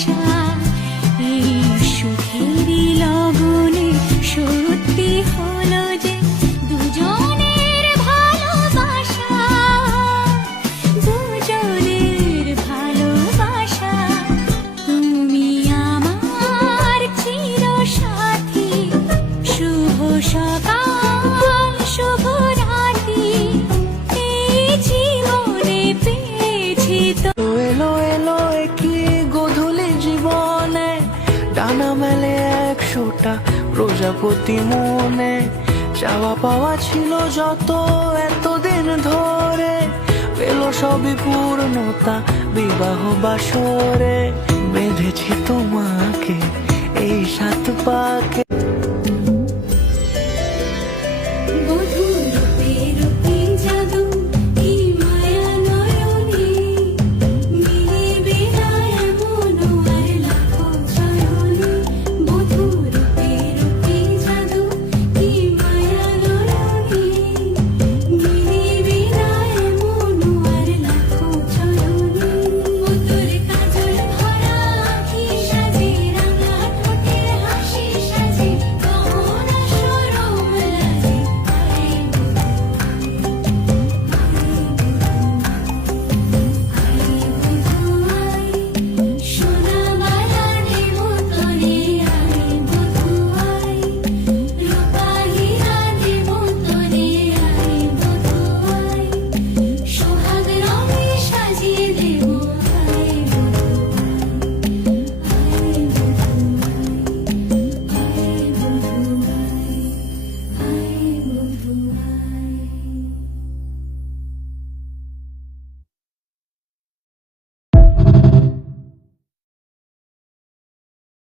আশা, এই সুখেরই লগনে সত্যি হলো যে দুজনের ভালোবাসা, দুজনের ভালোবাসা। তুমি আমার চিরসাথী, শুভ সকাল শুভ রাতি, এই জীবনে পেয়েছি তো। এলো এলো কি গোধূলি জীবনে, ডানা মেলে 100টা প্রজাপতি মনে। চাওয়া পাওয়া ছিল যত এতদিন ধরে, পেল সবই পূর্ণতা বিবাহ বাসরে। বেঁধেছি তোমাকে এই 7 পাকে।